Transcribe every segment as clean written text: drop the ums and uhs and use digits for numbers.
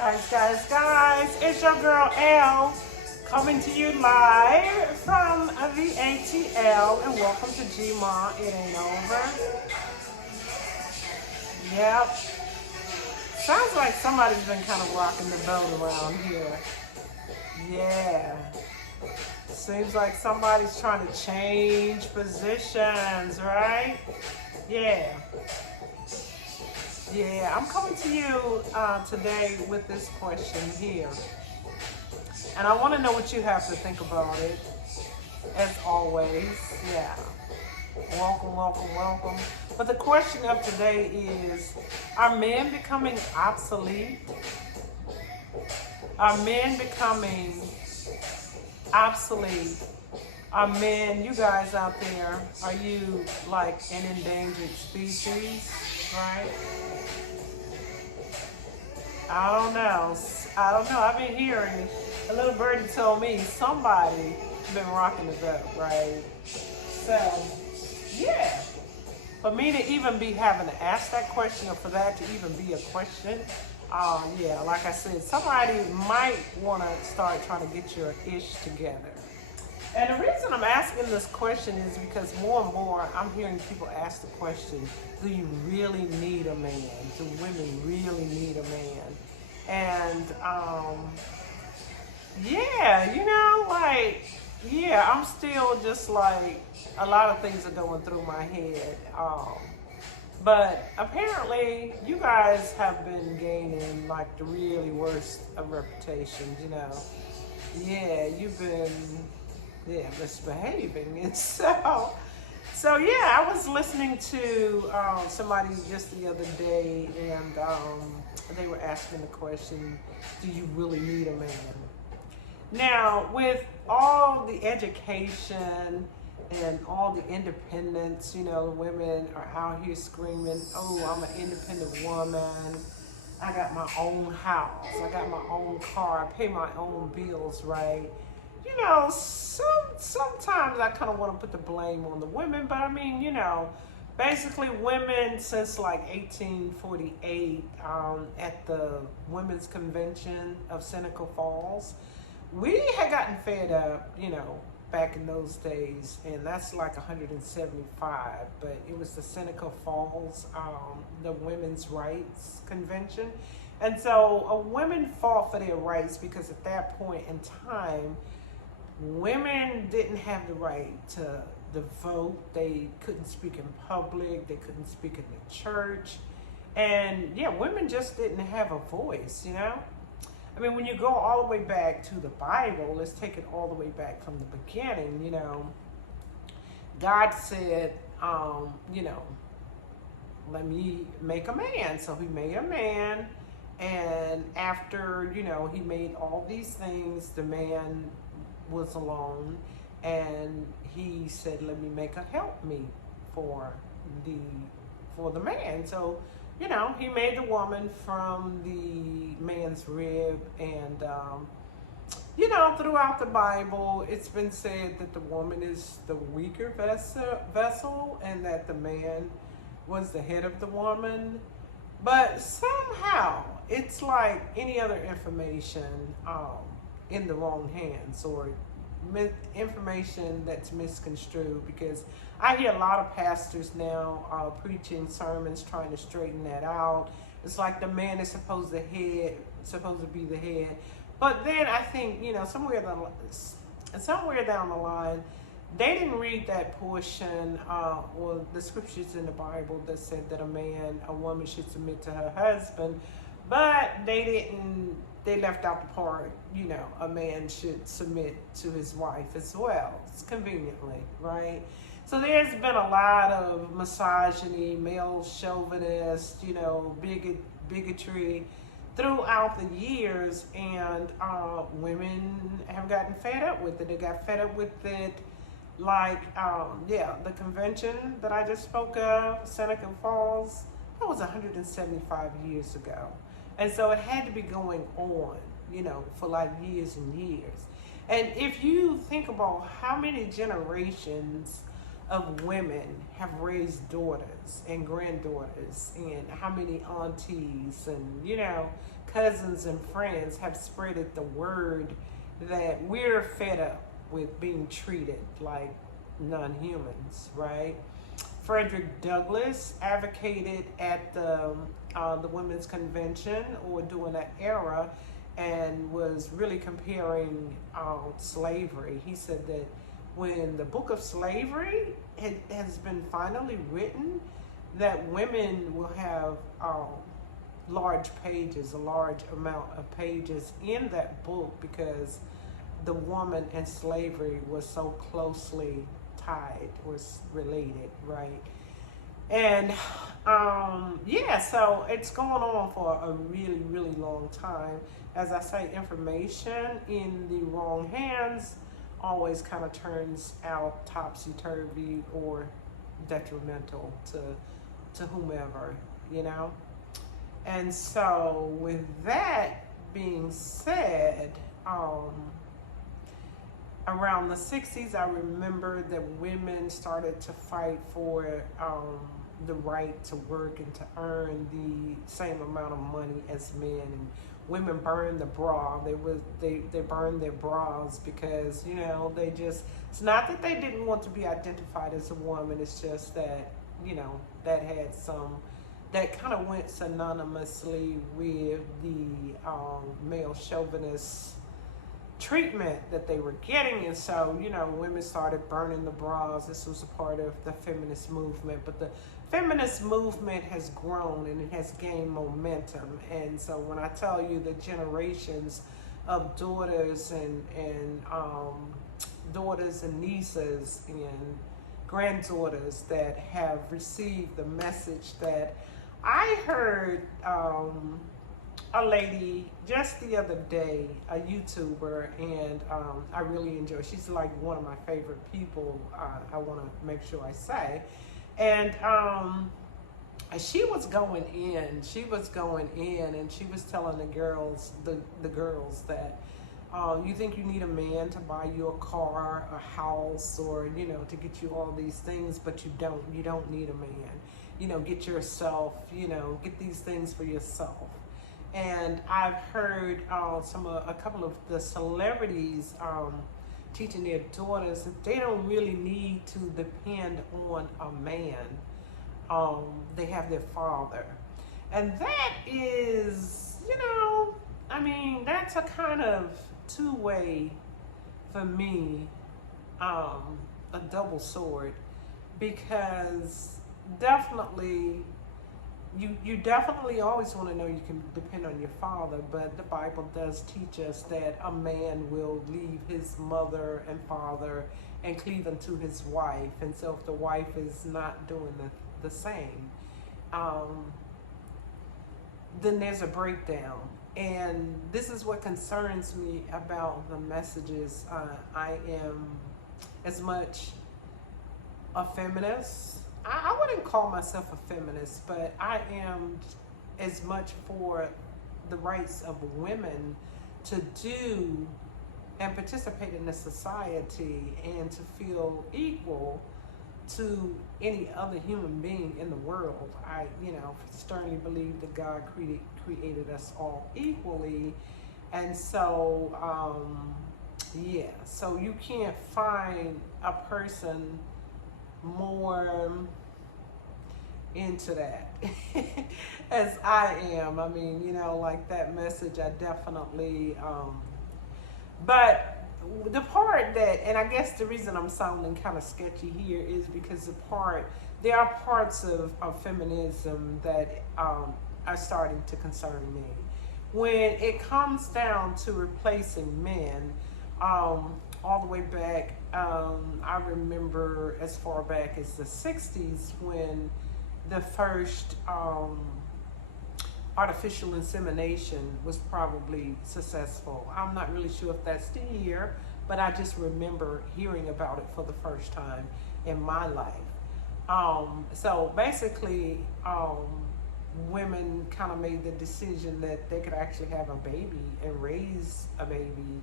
Guys, it's your girl L coming to you live from the ATL, and welcome to G-Ma. It ain't over. Yep. Sounds like somebody's been kind of rocking the boat around here. Yeah. Seems like somebody's trying to change positions, right? Yeah. Yeah, I'm coming to you today with this question here. And I want to know what you have to think about it, as always. Yeah. Welcome. But the question of today is, are men becoming obsolete? Are men becoming obsolete? Are men, you guys out there, are you like an endangered species, right? I don't know. I've been hearing, a little birdie told me somebody been rocking the boat, right? So, yeah. For me to even be having to ask that question, or for that to even be a question, yeah, like I said, somebody might want to start trying to get your ish together. And the reason I'm asking this question is because more and more I'm hearing people ask the question, do you really need a man? Do women really need a man? And yeah, I'm still just like, a lot of things are going through my head. But apparently you guys have been gaining like the really worst of reputations, Yeah, you've been misbehaving. And so yeah, I was listening to somebody just the other day, and they were asking the question, do you really need a man? Now, with all the education and all the independence, women are out here screaming, oh, I'm an independent woman. I got my own house. I got my own car. I pay my own bills, right? Sometimes I kind of want to put the blame on the women, but I mean, basically women since like 1848 at the Women's Convention of Seneca Falls, we had gotten fed up, back in those days, and that's like 175, but it was the Seneca Falls, the Women's Rights Convention. And so women fought for their rights because at that point in time, women didn't have the right to vote. They couldn't speak in public. They couldn't speak in the church. And yeah, women just didn't have a voice, I mean, when you go all the way back to the Bible, let's take it all the way back from the beginning, God said, let me make a man. So he made a man. And after, he made all these things, the man was alone, and he said, let me make a helpmeet for the man. So he made the woman from the man's rib, and throughout the Bible it's been said that the woman is the weaker vessel and that the man was the head of the woman. But somehow it's like any other information in the wrong hands, or information that's misconstrued, because I hear a lot of pastors now preaching sermons trying to straighten that out. It's like the man is supposed to be the head, but then I think somewhere down the line they didn't read that portion or the scriptures in the Bible that said that a woman should submit to her husband, but they left out the part, a man should submit to his wife as well. It's conveniently, right? So there's been a lot of misogyny, male chauvinist, bigotry throughout the years, and women have gotten fed up with it. They got fed up with it, like, the convention that I just spoke of, Seneca Falls, that was 175 years ago. And so it had to be going on, for like years and years. And if you think about how many generations of women have raised daughters and granddaughters, and how many aunties and, cousins and friends have spreaded the word that we're fed up with being treated like non-humans, right? Frederick Douglass advocated at the Women's Convention or during that era and was really comparing slavery. He said that when the book of slavery has been finally written, that women will have large pages, a large amount of pages in that book because the woman and slavery was so closely tied, was related, right? And yeah, so it's going on for a really, really long time. As I say, information in the wrong hands always kind of turns out topsy-turvy or detrimental to whomever, you know? And so with that being said, around the 60s, I remember that women started to fight for the right to work and to earn the same amount of money as men. And women burned the bra. They burned their bras because, you know, it's not that they didn't want to be identified as a woman. It's just that, you know, that kind of went synonymously with the male chauvinist treatment that they were getting. And so, you know, women started burning the bras. This was a part of the feminist movement, but the feminist movement has grown and it has gained momentum. And so when I tell you the generations of daughters and daughters and nieces and granddaughters that have received the message that I heard a lady just the other day, a YouTuber, and I really enjoy. She's like one of my favorite people. I want to make sure I say, and she was going in. She was going in, and she was telling the girls that you think you need a man to buy you a car, a house, or you know, to get you all these things, but you don't. You don't need a man. You know, get yourself. You know, get these things for yourself. And I've heard a couple of the celebrities teaching their daughters that they don't really need to depend on a man. They have their father. And that is, you know, I mean, that's a kind of two-way, for me, a double sword. Because definitely, you definitely always want to know you can depend on your father, but the Bible does teach us that a man will leave his mother and father and cleave unto his wife. And so if the wife is not doing the same, then there's a breakdown. And this is what concerns me about the messages. I am as much a feminist. I wouldn't call myself a feminist, but I am as much for the rights of women to do and participate in the society and to feel equal to any other human being in the world. I, you know, sternly believe that God created us all equally. And so, yeah, so you can't find a person more into that as I am. I mean, you know, like that message, I definitely, but the part that, and I guess the reason I'm sounding kind of sketchy here is because there are parts of feminism that are starting to concern me. When it comes down to replacing men, all the way back, I remember as far back as the 60s when the first artificial insemination was probably successful. I'm not really sure if that's the year, but I just remember hearing about it for the first time in my life. So basically, women kind of made the decision that they could actually have a baby and raise a baby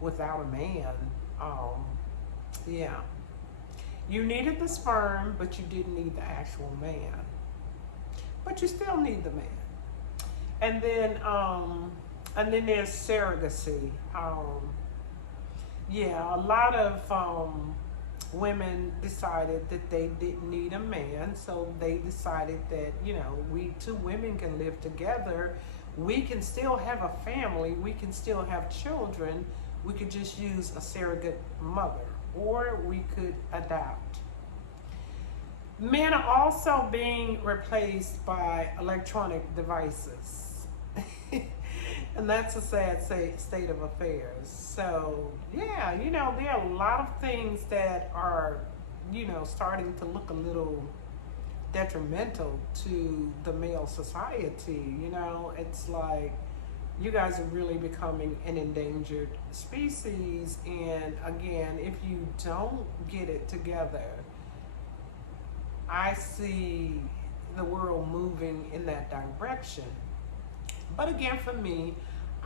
without a man. Yeah. You needed the sperm, but you didn't need the actual man. But you still need the man. And then there's surrogacy. Yeah, a lot of women decided that they didn't need a man, so they decided that, we two women can live together. We can still have a family. We can still have children. We could just use a surrogate mother, or we could adopt. Men are also being replaced by electronic devices. And that's a sad state of affairs. So, yeah, there are a lot of things that are, starting to look a little detrimental to the male society. It's like you guys are really becoming an endangered species. And again, if you don't get it together, I see the world moving in that direction. But again, for me,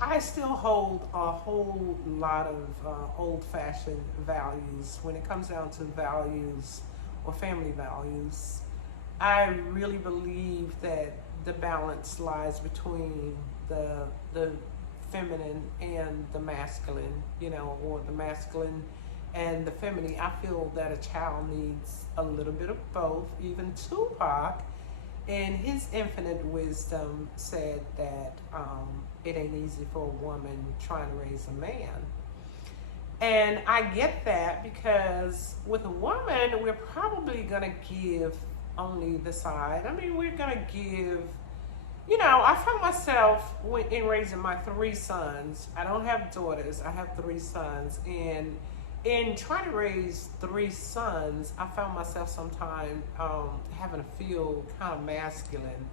I still hold a whole lot of old-fashioned values when it comes down to values or family values. I really believe that the balance lies between the feminine and the masculine, or the masculine and the feminine. I feel that a child needs a little bit of both. Even Tupac, in his infinite wisdom, said that it ain't easy for a woman trying to raise a man. And I get that, because with a woman, we're probably going to give only the side. We're going to give, I found myself in raising my 3 sons. I don't have daughters, I have 3 sons. And in trying to raise 3 sons, I found myself sometimes having to feel kind of masculine,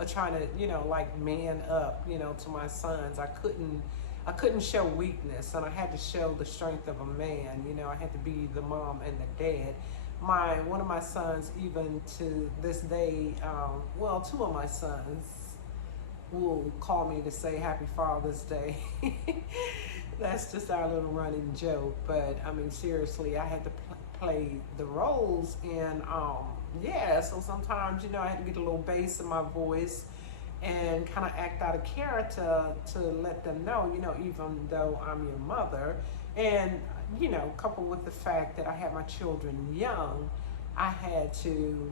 or trying to, like man up, to my sons. I couldn't show weakness, and I had to show the strength of a man. I had to be the mom and the dad. One of my sons, even to this day, 2 of my sons will call me to say Happy Father's Day. That's just our little running joke. But seriously, I had to play the roles, and so sometimes, I had to get a little bass in my voice and kind of act out of character to let them know, even though I'm your mother. And, coupled with the fact that I had my children young, I had to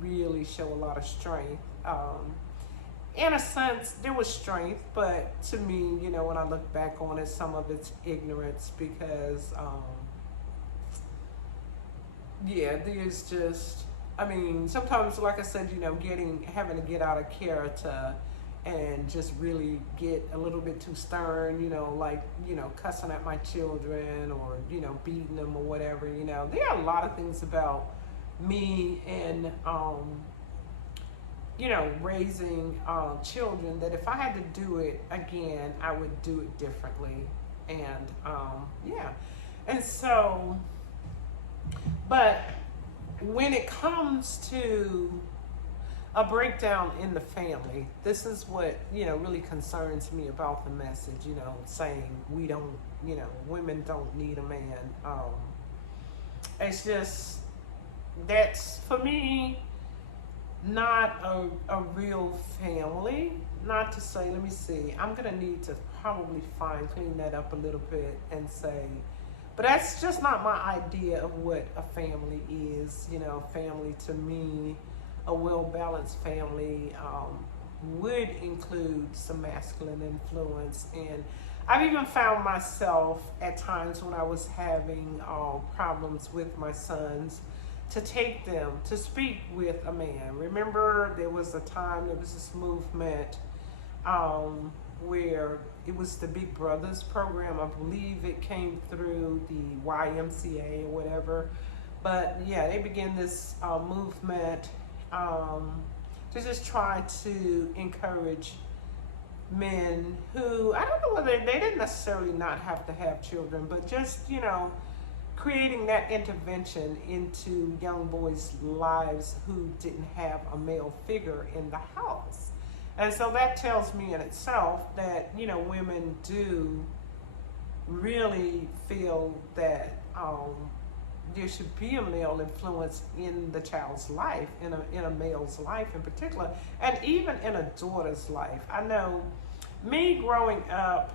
really show a lot of strength. In a sense, there was strength, but to me, when I look back on it, some of it's ignorance, because, there's just, sometimes, like I said, having to get out of character and just really get a little bit too stern, like, cussing at my children, or, beating them or whatever, there are a lot of things about me and, raising children that if I had to do it again, I would do it differently. And, and so, but when it comes to a breakdown in the family, this is what, really concerns me about the message, saying we don't, women don't need a man. It's just, that's, for me, not a real family. Not to say, let me see, I'm going to need to probably clean that up a little bit and say, but that's just not my idea of what a family is. Family to me, a well-balanced family would include some masculine influence. And I've even found myself at times when I was having problems with my sons to take them to speak with a man. Remember, there was this movement where it was the Big Brothers program. I believe it came through the YMCA or whatever. But yeah, they began this movement to just try to encourage men who, I don't know whether they didn't necessarily not have to have children, but just, creating that intervention into young boys' lives who didn't have a male figure in the house. And so that tells me in itself that, women do really feel that there should be a male influence in the child's life, in a male's life in particular, and even in a daughter's life. I know me growing up,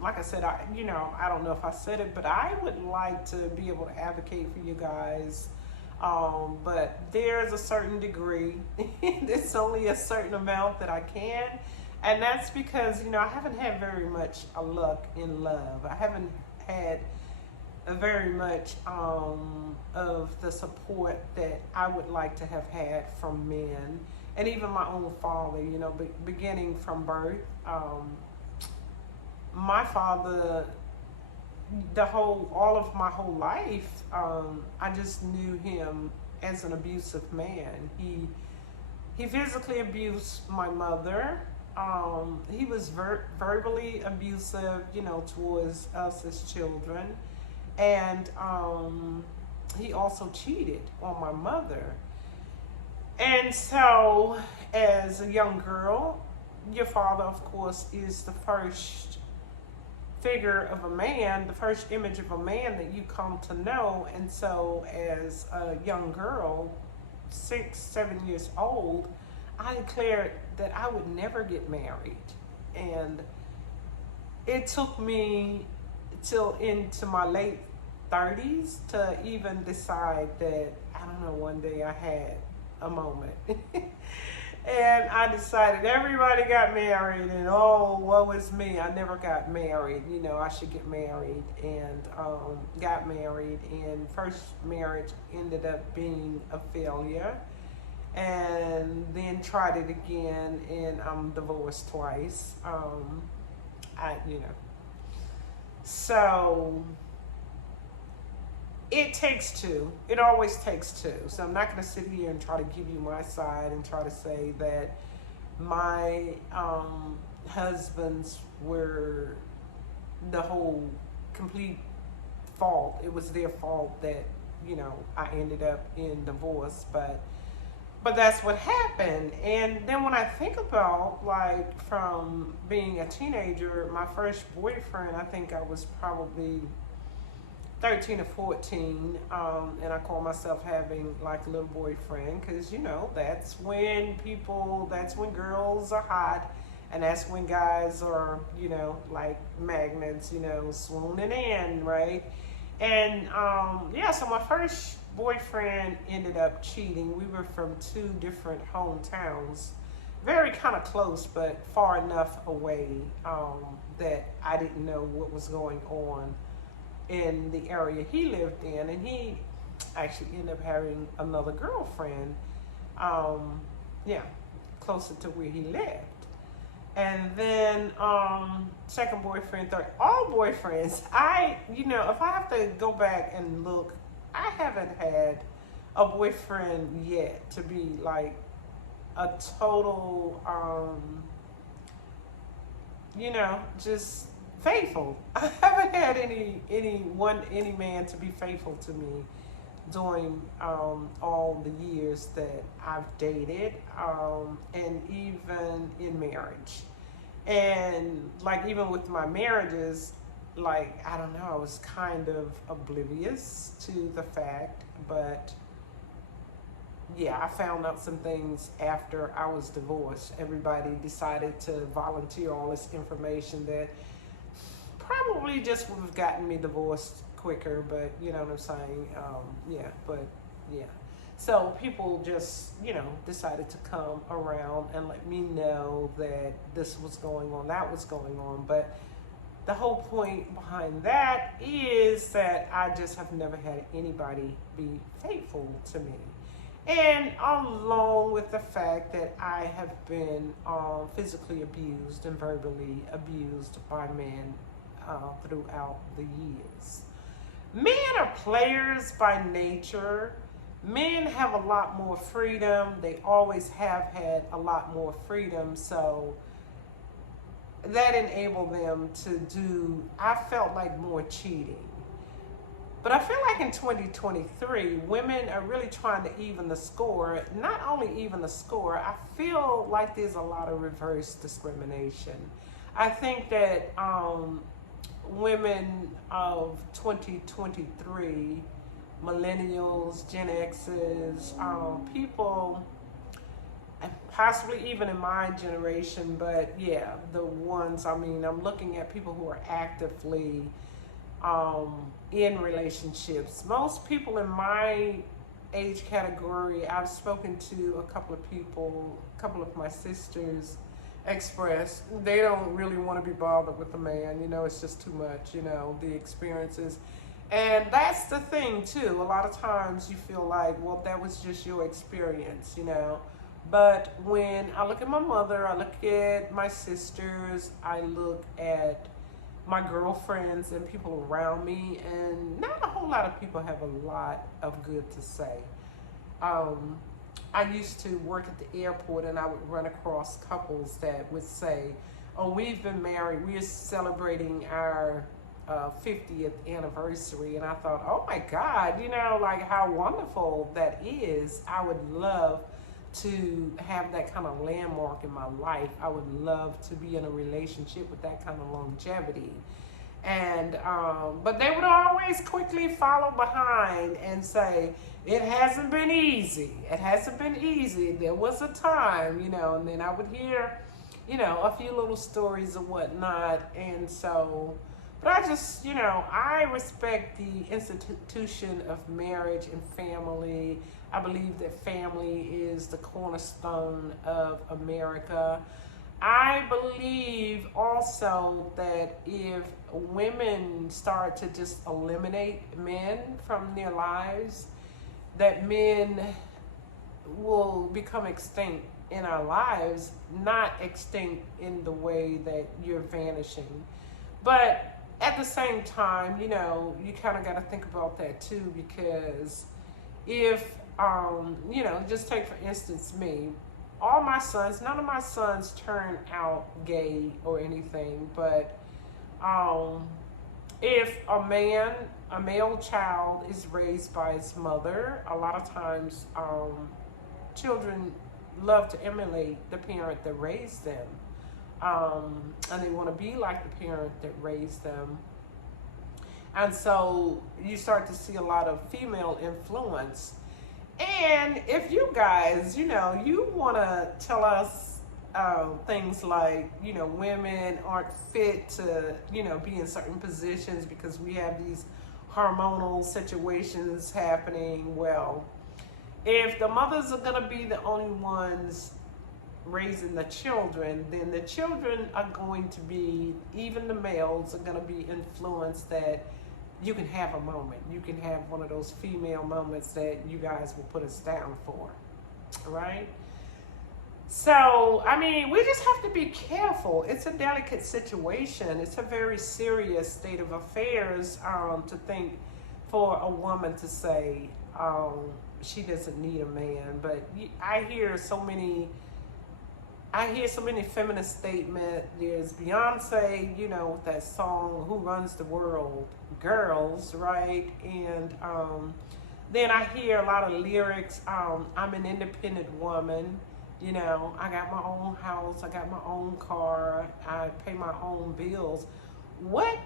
like I said, I don't know if I said it, but I would like to be able to advocate for you guys. But there's a certain degree. It's only a certain amount that I can. And that's because, I haven't had very much luck in love. I haven't had very much of the support that I would like to have had from men. And even my own father, beginning from birth. My father, all of my whole life, I just knew him as an abusive man. He physically abused my mother. He was verbally abusive, towards us as children. And he also cheated on my mother. And so, as a young girl, your father, of course, is the first figure of a man, the first image of a man that you come to know. And so, as a young girl, 6, 7 years old, I declared that I would never get married. And it took me till into my late 30s to even decide that, I don't know, one day I had a moment. And I decided everybody got married, and oh, woe is me, I never got married. I should get married, and got married, and first marriage ended up being a failure, and then tried it again, and I'm divorced twice. So it takes two. It always takes two. So I'm not going to sit here and try to give you my side and try to say that my husbands were the whole complete fault. It was their fault that, I ended up in divorce. But that's what happened. And then when I think about, like, from being a teenager, my first boyfriend, I think I was probably 13 or 14, and I call myself having like a little boyfriend because that's when girls are hot, and that's when guys are like magnets, swooning in, right? And so my first boyfriend ended up cheating. We were from 2 different hometowns, very kind of close but far enough away that I didn't know what was going on in the area he lived in, and he actually ended up having another girlfriend, closer to where he lived. And then second boyfriend, third, all boyfriends. If I have to go back and look, I haven't had a boyfriend yet to be like a total, just faithful. I haven't had any man to be faithful to me during all the years that I've dated, and even in marriage. And like even with my marriages, like, I don't know, I was kind of oblivious to the fact, but yeah, I found out some things after I was divorced. Everybody decided to volunteer all this information that probably just would have gotten me divorced quicker, but you know what I'm saying? So people just, decided to come around and let me know that this was going on, that was going on. But the whole point behind that is that I just have never had anybody be faithful to me. And along with the fact that I have been physically abused and verbally abused by men throughout the years. Men are players by nature. Men have a lot more freedom. They always have had a lot more freedom. So that enabled them to do, I felt like, more cheating. But I feel like in 2023, women are really trying to even the score. Not only even the score, I feel like there's a lot of reverse discrimination. I think that women of 2023 millennials, Gen X's, people, and possibly even in my generation, but yeah, the ones, I mean, I'm looking at people who are actively in relationships. Most people in my age category, I've spoken to a couple of people, a couple of my sisters expressed they don't really want to be bothered with a man. You know, it's just too much, you know, the experiences. And that's the thing, too. A lot of times you feel like, well, that was just your experience, you know. But when I look at my mother, I look at my sisters, I look at my girlfriends and people around me, and not a whole lot of people have a lot of good to say. Um, I used to work at the airport, and I would run across couples that would say, "Oh, we've been married. We're celebrating our 50th anniversary." And I thought, "Oh my God, you know, like how wonderful that is. I would love to have that kind of landmark in my life. I would love to be in a relationship with that kind of longevity." And but they would always quickly follow behind and say, "It hasn't been easy. It hasn't been easy. There was a time, you know." And then I would hear, you know, a few little stories and whatnot. And so, but I just, you know, I respect the institution of marriage and family. I believe that family is the cornerstone of America. I believe also that if women start to just eliminate men from their lives, that men will become extinct in our lives, not extinct in the way that you're vanishing. But at the same time, you know, you kind of got to think about that too, because if, you know, just take for instance me, all my sons, none of my sons turn out gay or anything, but if a male child is raised by his mother, a lot of times children love to emulate the parent that raised them. And they want to be like the parent that raised them. And so you start to see a lot of female influence. And if you guys, you know, you want to tell us things like, you know, women aren't fit to, you know, be in certain positions because we have these hormonal situations happening. Well, if the mothers are going to be the only ones raising the children, then the children are going to be, even the males are going to be influenced that you can have a moment. You can have one of those female moments that you guys will put us down for, right? So, I mean, we just have to be careful. It's a delicate situation. It's a very serious state of affairs to think for a woman to say she doesn't need a man. But I hear so many feminist statements. There's Beyonce, you know, with that song, Who Runs the World? Girls, right? And then I hear a lot of lyrics, I'm an independent woman, you know, I got my own house, I got my own car, I pay my own bills. What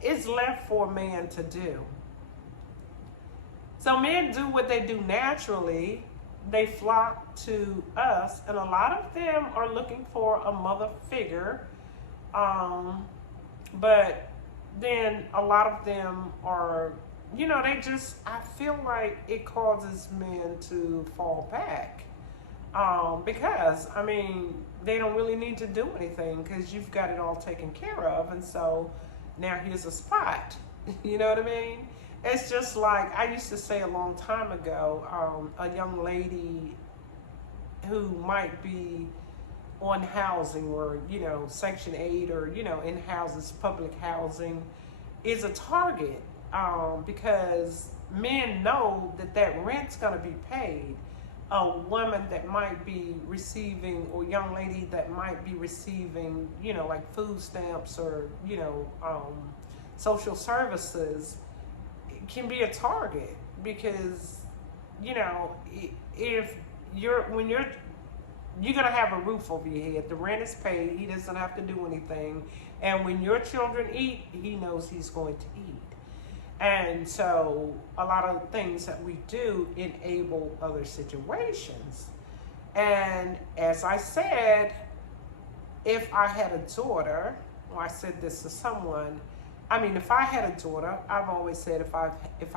is left for a man to do? So men do what they do naturally. They flock to us, and a lot of them are looking for a mother figure. But then a lot of them are, you know, they just, I feel like it causes men to fall back. Because, I mean, they don't really need to do anything because you've got it all taken care of. And so now here's a spot. You know what I mean? It's just like I used to say a long time ago, a young lady who might be on housing or, you know, Section 8 or, you know, in houses, public housing is a target because men know that that rent's going to be paid. A woman that might be receiving, or young lady that might be receiving, you know, like food stamps or, you know, social services can be a target because, you know, if you're gonna have a roof over your head, the rent is paid, he doesn't have to do anything, and when your children eat, he knows he's going to eat. And so a lot of things that we do enable other situations. And as I said, if I had a daughter, or I said this to someone, I mean, if I had a daughter, I've always said if I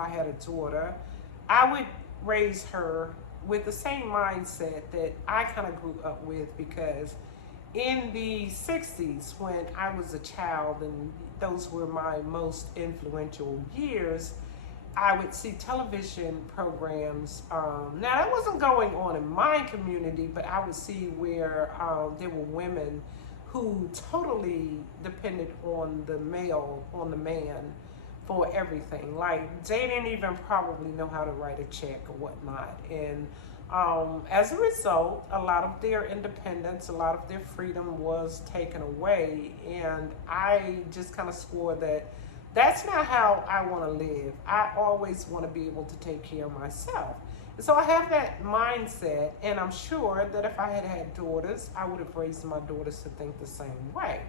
had a daughter, I would raise her with the same mindset that I kind of grew up with, because in the 60s, when I was a child, and those were my most influential years, I would see television programs. Now, that wasn't going on in my community, but I would see where there were women who totally depended on the man for everything. Like, they didn't even probably know how to write a check or whatnot. And as a result, a lot of their independence, a lot of their freedom was taken away. And I just kind of swore that that's not how I want to live. I always want to be able to take care of myself. And so I have that mindset, and I'm sure that if I had had daughters, I would have raised my daughters to think the same way.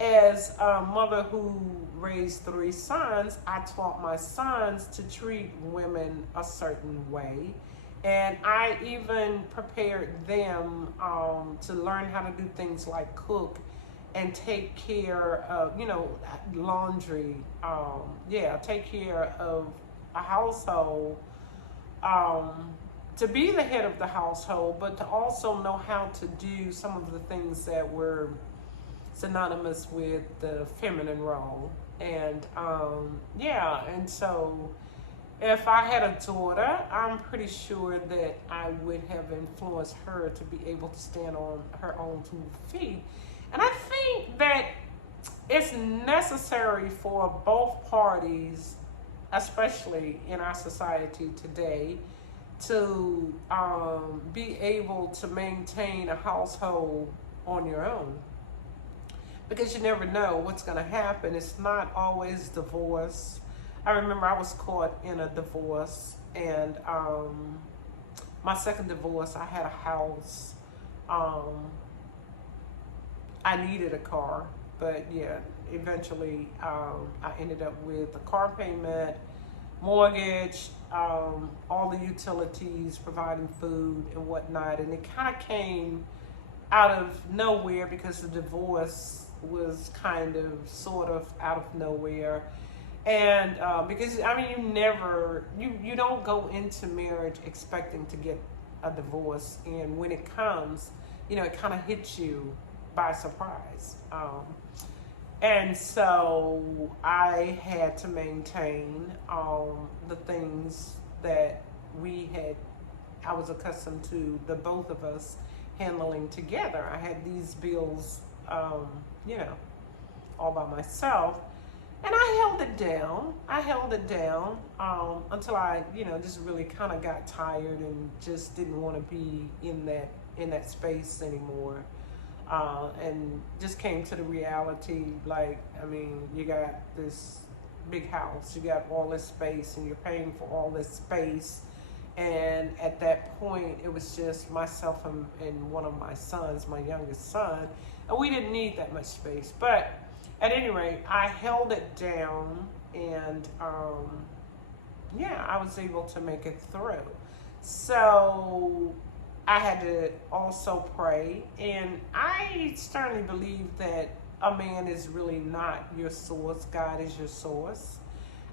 As a mother who raised 3 sons, I taught my sons to treat women a certain way. And I even prepared them to learn how to do things like cook and take care of, laundry. Take care of a household, to be the head of the household, but to also know how to do some of the things that were synonymous with the feminine role. And and so if I had a daughter, I'm pretty sure that I would have influenced her to be able to stand on her own 2 feet. And I think that it's necessary for both parties, especially in our society today, to be able to maintain a household on your own. Because you never know what's going to happen. It's not always divorce. I remember I was caught in a divorce, and my second divorce, I had a house. I needed a car, but eventually I ended up with a car payment, mortgage, all the utilities, providing food and whatnot. And it kind of came out of nowhere, because the divorce was kind of sort of out of nowhere. And because you don't go into marriage expecting to get a divorce, and when it comes, it kind of hits you by surprise. And so I had to maintain the things that I was accustomed to, the both of us handling together. I had these bills, all by myself. And I held it down. Until I, just really kind of got tired and just didn't want to be in that space anymore. And just came to the reality, you got this big house, you got all this space, and you're paying for all this space. And at that point, it was just myself and one of my sons, my youngest son, and we didn't need that much space. But at any rate, I held it down, and I was able to make it through. So I had to also pray, and I certainly believe that a man is really not your source. God is your source.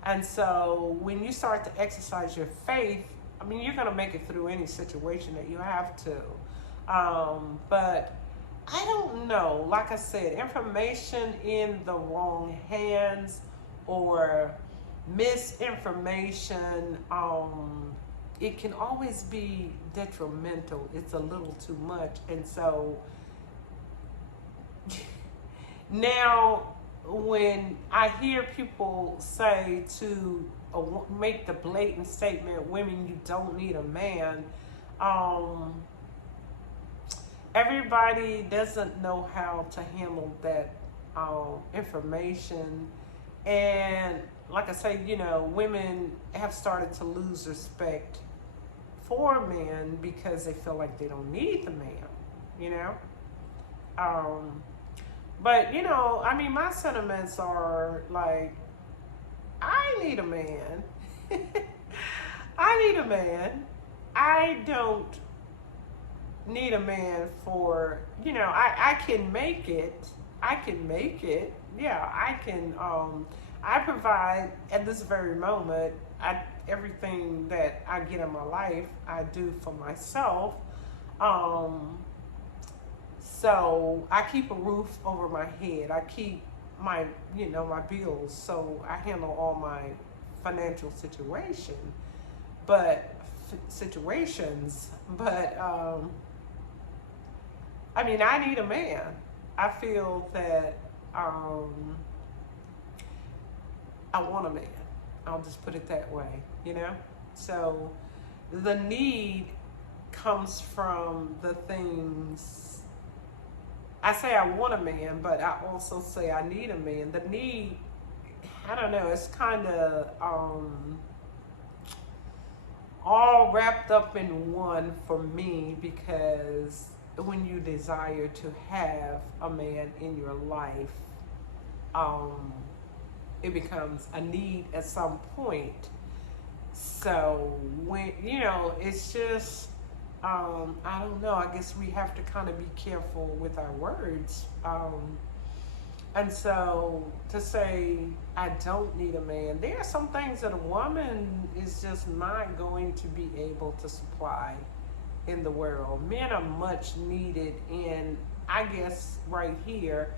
And so when you start to exercise your faith, you're going to make it through any situation that you have to. But I don't know. Like I said, information in the wrong hands or misinformation, it can always be detrimental. It's a little too much. And so now when I hear people say to make the blatant statement, women, you don't need a man, everybody doesn't know how to handle that information. And like I say, women have started to lose respect for men because they feel like they don't need the man, But, my sentiments are like, I need a man. I need a man. I don't need a man for, I can make it. I can make it. Yeah, I can. I provide at this very moment. Everything that I get in my life, I do for myself. Um, so I keep a roof over my head. I keep my bills. So I handle all my financial but situations. But I mean, I need a man. I feel that I want a man. I'll just put it that way. So the need comes from the things. I say I want a man, but I also say I need a man. The need, I don't know, it's kind of all wrapped up in one for me, because when you desire to have a man in your life, it becomes a need at some point. So when it's just I don't know. I guess we have to kind of be careful with our words. And so to say I don't need a man, there are some things that a woman is just not going to be able to supply in the world. Men are much needed, and I guess right here,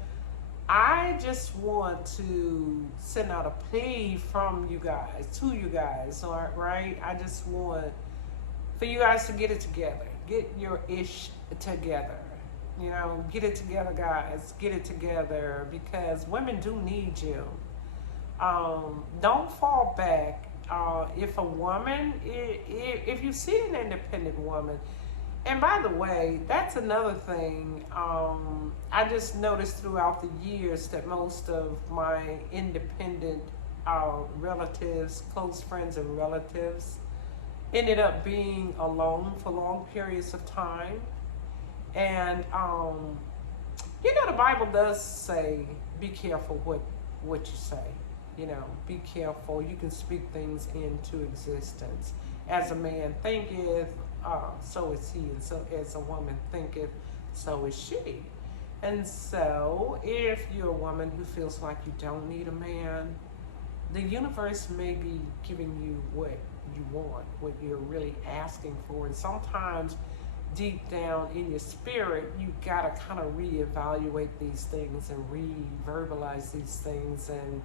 I just want to send out a plea from you guys, to you guys, all right? I just want for you guys to get it together. Get your ish together. Get it together, guys. Get it together, because women do need you. Don't fall back. If a woman, if you see an independent woman, and by the way, that's another thing. I just noticed throughout the years that most of my independent relatives, close friends and relatives, ended up being alone for long periods of time. And the Bible does say, be careful what you say. Be careful. You can speak things into existence. As a man thinketh, so is he, and so as a woman thinketh, so is she. And so if you're a woman who feels like you don't need a man, the universe may be giving you what you want, what you're really asking for. And sometimes deep down in your spirit, you gotta kind of reevaluate these things and re-verbalize these things and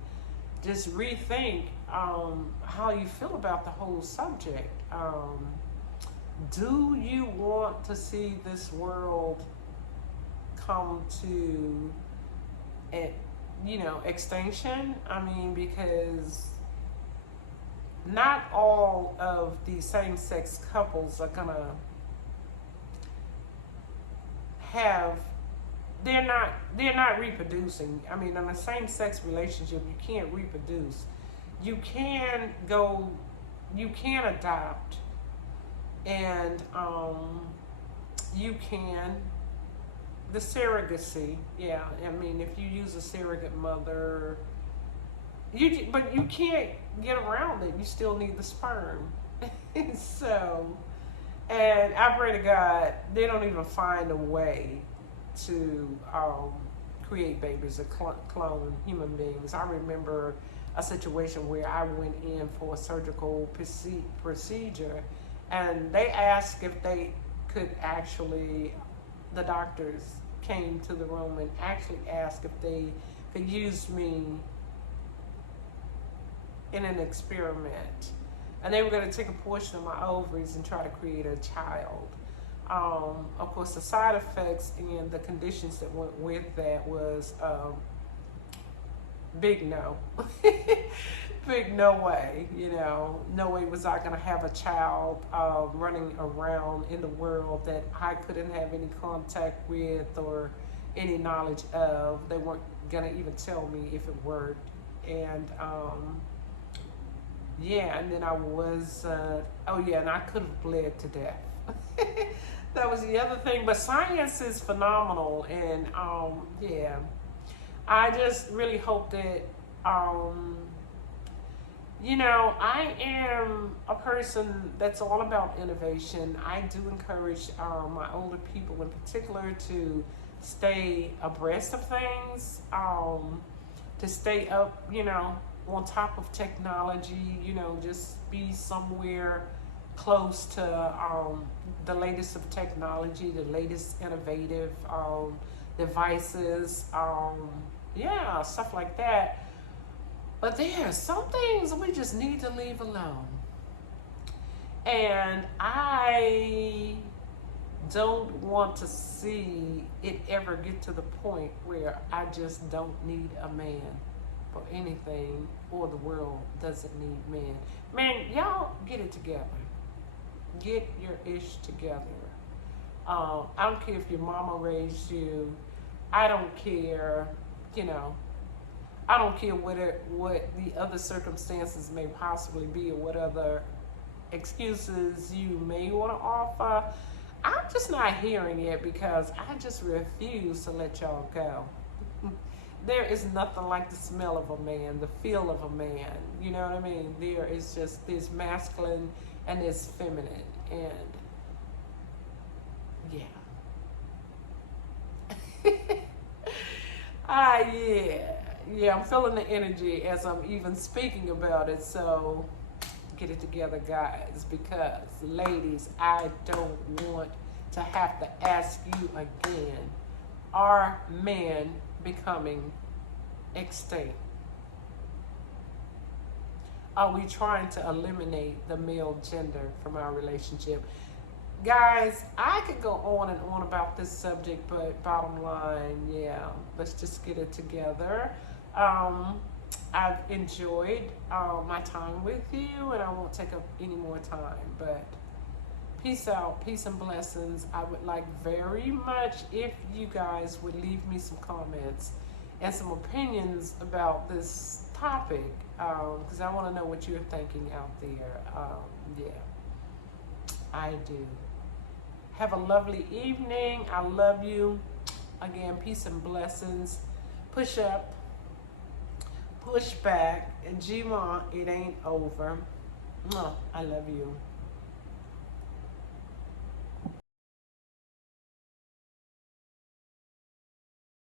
just rethink how you feel about the whole subject. Do you want to see this world come to extinction? I mean, because not all of these same-sex couples are gonna they're not reproducing. I mean, in a same-sex relationship, you can't reproduce. You can adopt, and you can, the surrogacy, yeah. I mean, if you use a surrogate mother, but you can't get around it. You still need the sperm. So, and I pray to God they don't even find a way to create babies or clone human beings. I remember a situation where I went in for a surgical procedure, and they asked if they could the doctors came to the room and actually asked if they could use me in an experiment. And they were going to take a portion of my ovaries and try to create a child. Of course, the side effects and the conditions that went with that was big no. Big no way, no way was I going to have a child running around in the world that I couldn't have any contact with or any knowledge of. They weren't going to even tell me if it worked. And and then I was, and I could have bled to death. That was the other thing. But science is phenomenal, and I just really hope that I am a person that's all about innovation. I do encourage my older people in particular to stay abreast of things, to stay up, on top of technology, just be somewhere close to the latest of technology, the latest innovative devices, yeah, stuff like that. But there are some things we just need to leave alone. And I don't want to see it ever get to the point where I just don't need a man for anything, or the world doesn't need men. Man, y'all get it together. Get your ish together. I don't care if your mama raised you. I don't care, I don't care what the other circumstances may possibly be, or what other excuses you may want to offer. I'm just not hearing it, because I just refuse to let y'all go. There is nothing like the smell of a man, the feel of a man. You know what I mean? There is just this masculine and this feminine, and yeah. Yeah, I'm feeling the energy as I'm even speaking about it. So get it together, guys, because ladies, I don't want to have to ask you again, are men becoming extinct? Are we trying to eliminate the male gender from our relationship? Guys, I could go on and on about this subject, but bottom line, yeah, let's just get it together. I've enjoyed my time with you, and I won't take up any more time, but peace out, peace and blessings. I would like very much if you guys would leave me some comments and some opinions about this topic, because I want to know what you're thinking out there. Yeah, I do. Have a lovely evening. I love you. Again, peace and blessings. Push up, push back, and G-Ma, it ain't over. I love you.